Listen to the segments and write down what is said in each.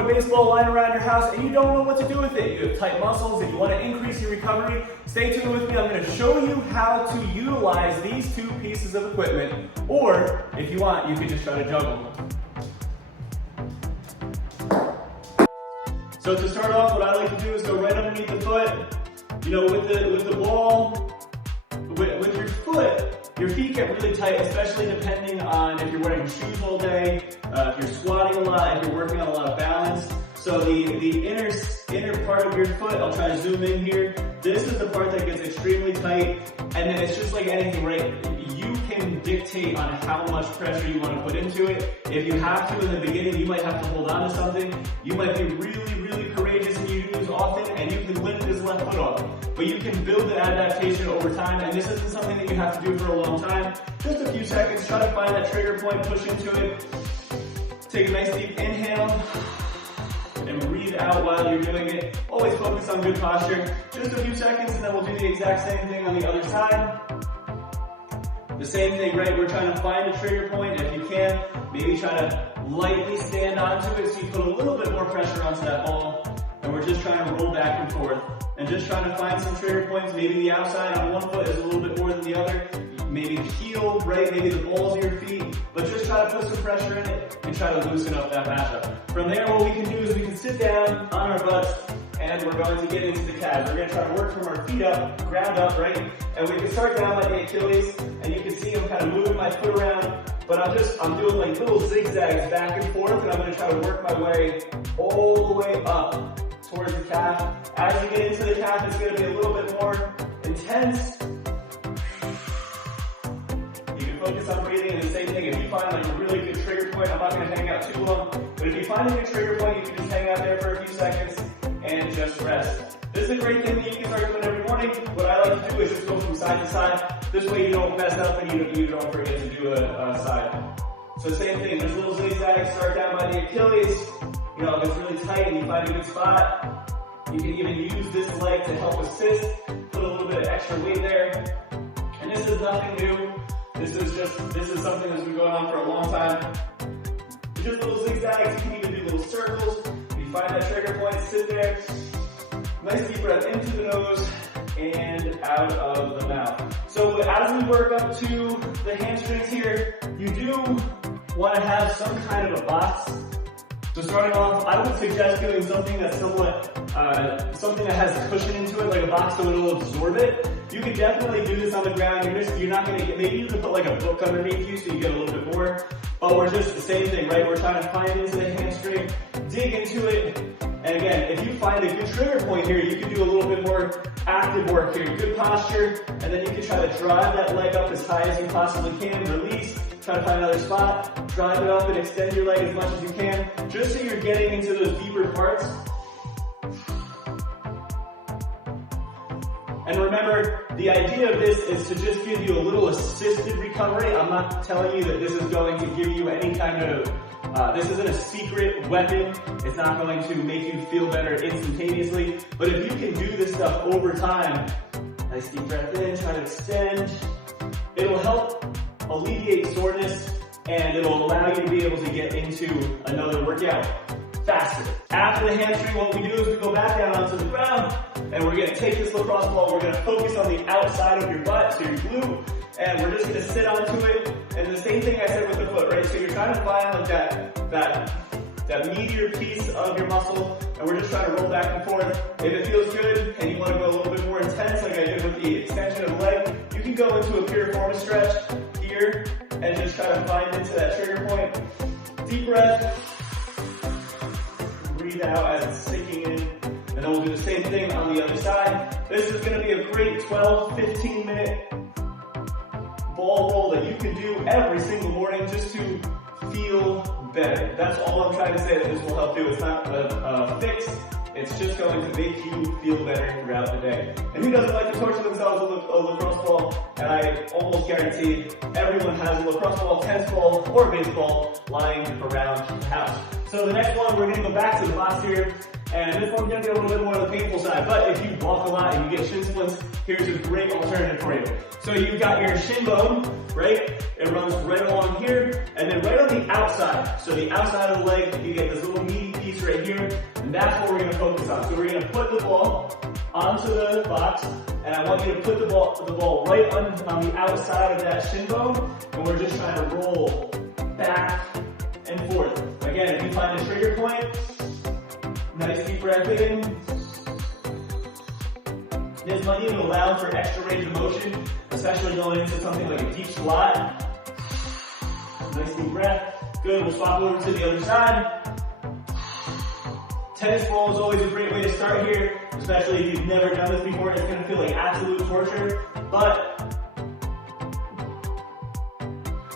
a baseball lying around your house and you don't know what to do with it. You have tight muscles and you want to increase your recovery. Stay tuned with me. I'm going to show you how to utilize these two pieces of equipment, or if you want, you can just try to juggle them. So to start off, what I like to do is go right underneath the foot. You know, with the ball, with your foot, your feet get really tight, especially depending on if you're wearing shoes all day, if you're squatting a lot, if you're working on a lot of balance. So the inner part of your foot, I'll try to zoom in here. This is the part that gets extremely tight, and then it's just like anything, right? You can dictate on how much pressure you want to put into it. If you have to in the beginning, you might have to hold on to something. You might be really courageous and you use often, and you can lift this left foot off. But you can build an adaptation over time, and this isn't something that you have to do for a long time. Just a few seconds, try to find that trigger point, push into it. Take a nice deep inhale, and breathe out while you're doing it. Always focus on good posture. Just a few seconds, and then we'll do the exact same thing on the other side. The same thing, right? We're trying to find a trigger point. If you can, maybe try to lightly stand onto it so you put a little bit more pressure onto that ball. And we're just trying to roll back and forth. And just trying to find some trigger points. Maybe the outside on one foot is a little bit more than the other. Maybe the heel, right? Maybe the balls of your feet. But just try to put some pressure in it and try to loosen up that matchup. From there, what we can do is we can sit down on our butts and we're going to get into the calves. We're going to try to work from our feet up, ground up, right? And we can start down by the Achilles, and you can see I'm kind of moving my foot around, but I'm doing like little zigzags back and forth, and I'm going to try to work my way all the way up towards the calf. As you get into the calf, it's going to be a little bit more intense. You can focus on breathing, and the same thing, if you find like a really good trigger point, I'm not going to hang out too long, but if you find a good trigger point, you can just hang out there for a few seconds and just rest. This is a great thing that you can start doing every morning. What I like to do is just go from side to side. This way you don't mess up and you don't forget to do a side. So same thing, there's little zigzags, start down by the Achilles. You know, if it's really tight and you find a good spot, you can even use this leg to help assist, put a little bit of extra weight there. And this is nothing new. This is something that's been going on for a long time. Just little zigzags, you can even do little circles. If you find that trigger point, sit there. Nice deep breath into the nose and out of the mouth. So as we work up to the hamstrings here, you do want to have some kind of a box. So starting off, I would suggest doing something that's somewhat, something that has cushion into it, like a box so it'll absorb it. You can definitely do this on the ground. You're not going to get, maybe you can put like a book underneath you so you get a little bit more. But we're just the same thing, right? We're trying to find into the hamstring, dig into it. And again, if you find a good trigger point here, you can do a little bit more active work here. Good posture, and then you can try to drive that leg up as high as you possibly can, release, try to find another spot, drive it up and extend your leg as much as you can, just so you're getting into those deeper parts. And remember, the idea of this is to just give you a little assisted recovery. I'm not telling you that this is going to give you any kind of this isn't a secret weapon. It's not going to make you feel better instantaneously. But if you can do this stuff over time, nice deep breath in, try to extend, it'll help alleviate soreness and it'll allow you to be able to get into another workout faster. After the hamstring, what we do is we go back down onto the ground and we're going to take this lacrosse ball, we're going to focus on the outside of your butt, so your glute, and we're just going to sit onto it. And the same thing I said with the foot, right? So you're trying to find like that meatier piece of your muscle, and we're just trying to roll back and forth. If it feels good and you want to go a little bit more intense like I did with the extension of the leg, you can go into a piriformis stretch here and just try to find into that trigger point. Deep breath. Breathe out as it's sinking in. And then we'll do the same thing on the other side. This is going to be a great 12-15 minute ball roll that you can do every single morning just to feel better. That's all I'm trying to say that this will help do. It's not a fix. It's just going to make you feel better throughout the day. And who doesn't like to torture themselves with a lacrosse ball? And I almost guarantee everyone has a lacrosse ball, tennis ball, or baseball lying around the house. So the next one, we're going to go back to the box here. And this one's gonna be a little bit more on the painful side, but if you walk a lot and you get shin splints, here's a great alternative for you. So you've got your shin bone, right? It runs right along here, and then right on the outside. So the outside of the leg, you get this little meaty piece right here, and that's what we're gonna focus on. So we're gonna put the ball onto the box, and I want you to put the ball right on the outside of that shin bone, and we're just trying to roll back and forth. Again, if you find a trigger point, nice deep breath in. This might even allow for extra range of motion, especially going into something like a deep squat. Nice deep breath. Good, we'll swap over to the other side. Tennis ball is always a great way to start here, especially if you've never done this before. It's gonna feel like absolute torture, but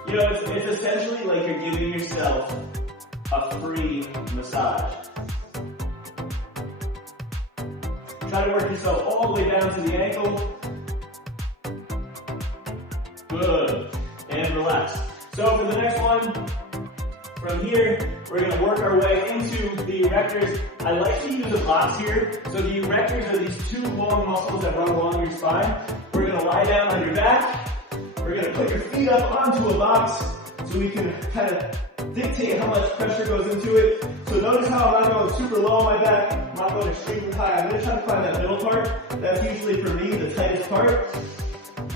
you know, it's essentially like you're giving yourself a free massage. Try to work yourself all the way down to the ankle. Good. And relax. So for the next one, from here, we're going to work our way into the erectors. I like to use a box here. So the erectors are these two long muscles that run along your spine. We're going to lie down on your back. We're going to put your feet up onto a box so we can kind of dictate how much pressure goes into it. So notice how I'm not going super low on my back, I'm not going extremely high. I'm going to try to find that middle part. That's usually for me the tightest part.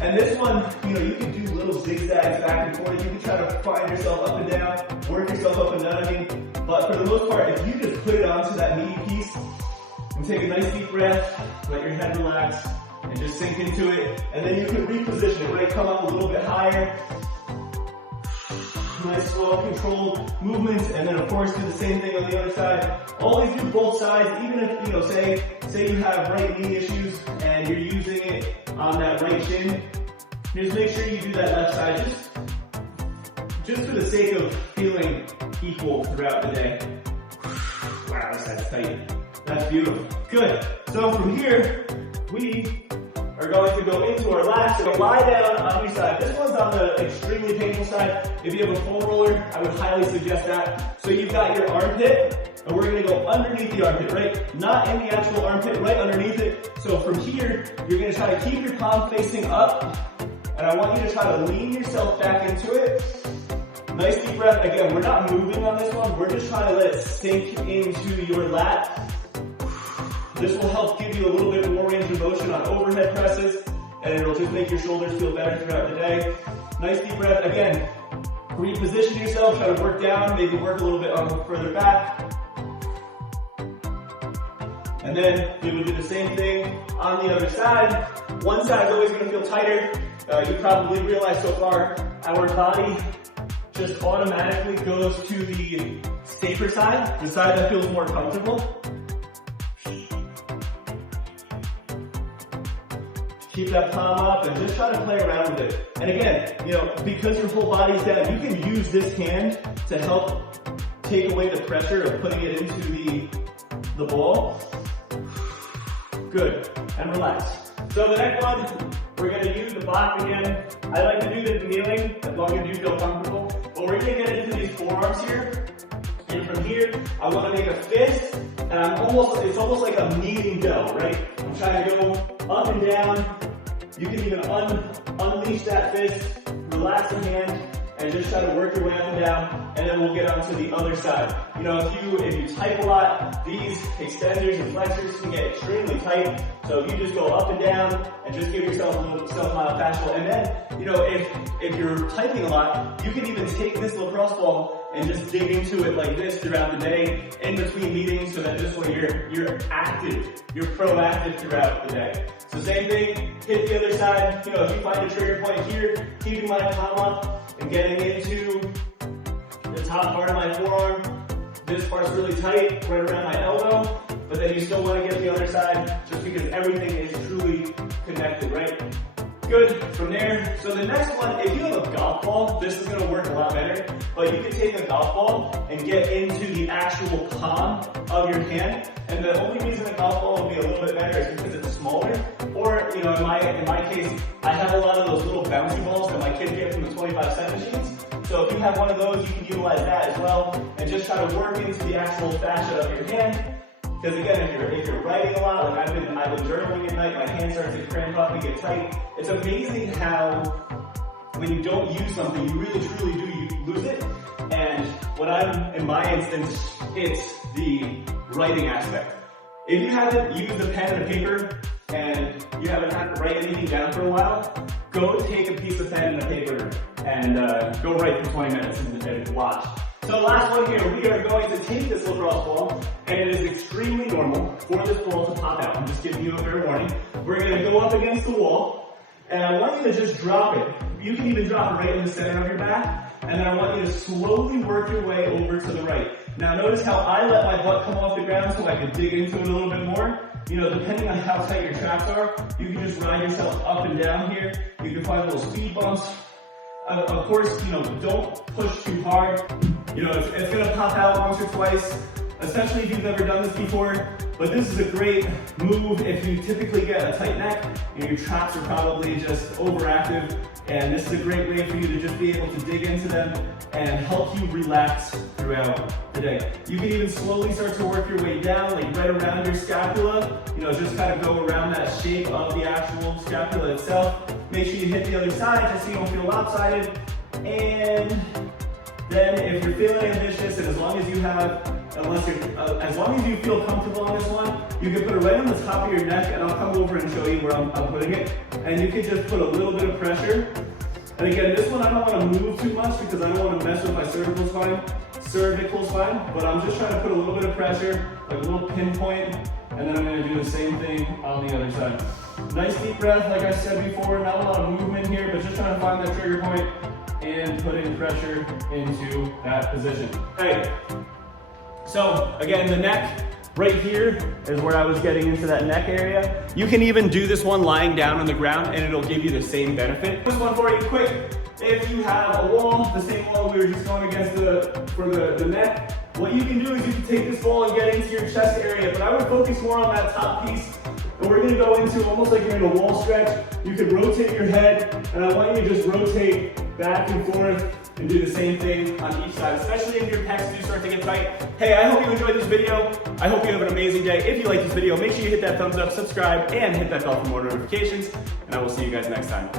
And this one, you know, you can do little zigzags back and forth. You can try to find yourself up and down, work yourself up and down, I mean. But for the most part, if you just put it onto that meaty piece and take a nice deep breath, let your head relax and just sink into it. And then you can reposition it, right? Come up a little bit higher. Nice, slow, controlled movements, and then of course do the same thing on the other side. Always do both sides, even if, you know, say you have right knee issues and you're using it on that right shin, just make sure you do that left side, just for the sake of feeling equal throughout the day. Wow, this side's tight. That's beautiful. Good. So from here, we are going to go into our lats. So lie down on your side. This one's on the extremely painful side. If you have a foam roller, I would highly suggest that. So you've got your armpit, and we're gonna go underneath the armpit, right? Not in the actual armpit, right underneath it. So from here, you're gonna try to keep your palm facing up, and I want you to try to lean yourself back into it. Nice deep breath. Again, we're not moving on this one. We're just trying to let it sink into your lat. This will help give you a little bit more range of motion on overhead presses, and it'll just make your shoulders feel better throughout the day. Nice deep breath. Again, reposition yourself, try to work down, maybe work a little bit further back. And then we will do the same thing on the other side. One side is always going to feel tighter. You probably realize so far, our body just automatically goes to the safer side, the side that feels more comfortable. Keep that palm up and just try to play around with it. And again, you know, because your whole body's down, you can use this hand to help take away the pressure of putting it into the ball. Good, and relax. So the next one, we're gonna use the box again. I like to do this kneeling, as long as you feel comfortable. But we're gonna get into these forearms here. And from here, I wanna make a fist, and it's almost like I'm kneading dough, right? I'm trying to go up and down. You can even unleash that fist, relax the hand, and just try to work your way up and down, and then we'll get onto the other side. You know, if you type a lot, these extenders and flexors can get extremely tight. So if you just go up and down and just give yourself a little self-myofascial, and then, you know, if you're typing a lot, you can even take this lacrosse ball and just dig into it like this throughout the day, in between meetings, so that this way you're active, you're proactive throughout the day. So same thing, hit the other side. You know, if you find a trigger point here, keeping my palm up and getting into the top part of my forearm. This part's really tight, right around my elbow, but then you still want to get to the other side, just because everything is truly connected, right? Good, from there. So the next one, if you have a golf ball, this is going to work a lot better, but you can take a golf ball and get into the actual palm of your hand. And the only reason a golf ball will be a little bit better is because it's smaller. Or, you know, in my case, I have a lot of those little bouncy balls that my kids get from the 25-cent machines. So if you have one of those, you can utilize that as well, and just try to work into the actual fascia of your hand. Because again, if you're writing a lot, like I've been journaling at night, my hands start to cramp up and get tight. It's amazing how when you don't use something, you really truly do lose it. And in my instance, it's the writing aspect. If you haven't used a pen and a paper and you haven't had to write anything down for a while, go take a piece of pen and a paper and go write for 20 minutes and watch. So last one here, we are going to take this lacrosse ball, and it is extremely normal for this ball to pop out. I'm just giving you a fair warning. We're going to go up against the wall, and I want you to just drop it. You can even drop it right in the center of your back, and then I want you to slowly work your way over to the right. Now notice how I let my butt come off the ground so I could dig into it a little bit more. You know, depending on how tight your traps are, you can just ride yourself up and down here. You can find little speed bumps. Of course, you know, don't push too hard. You know, it's gonna pop out once or twice, especially if you've never done this before. But this is a great move if you typically get a tight neck and your traps are probably just overactive. And this is a great way for you to just be able to dig into them and help you relax throughout the day. You can even slowly start to work your way down, like right around your scapula. You know, just kind of go around that shape of the actual scapula itself. Make sure you hit the other side just so you don't feel lopsided. And then if you're feeling ambitious, and as long as you feel comfortable on this one, you can put it right on the top of your neck, and I'll come over and show you where I'm putting it. And you can just put a little bit of pressure. And again, this one I don't want to move too much because I don't want to mess with my cervical spine, but I'm just trying to put a little bit of pressure, like a little pinpoint, and then I'm going to do the same thing on the other side. Nice deep breath, like I said before, not a lot of movement here, but just trying to find that trigger point and putting pressure into that position. Okay, so again, the neck right here is where I was getting into that neck area. You can even do this one lying down on the ground and it'll give you the same benefit. This one for you quick. If you have a wall, the same wall we were just going against for the neck, what you can do is you can take this ball and get into your chest area, but I would focus more on that top piece. And we're gonna go into almost like you're in a wall stretch. You can rotate your head, and I want you to just rotate back and forth and do the same thing on each side, especially if your pecs do start to get tight. Hey, I hope you enjoyed this video. I hope you have an amazing day. If you like this video, make sure you hit that thumbs up, subscribe, and hit that bell for more notifications, and I will see you guys next time.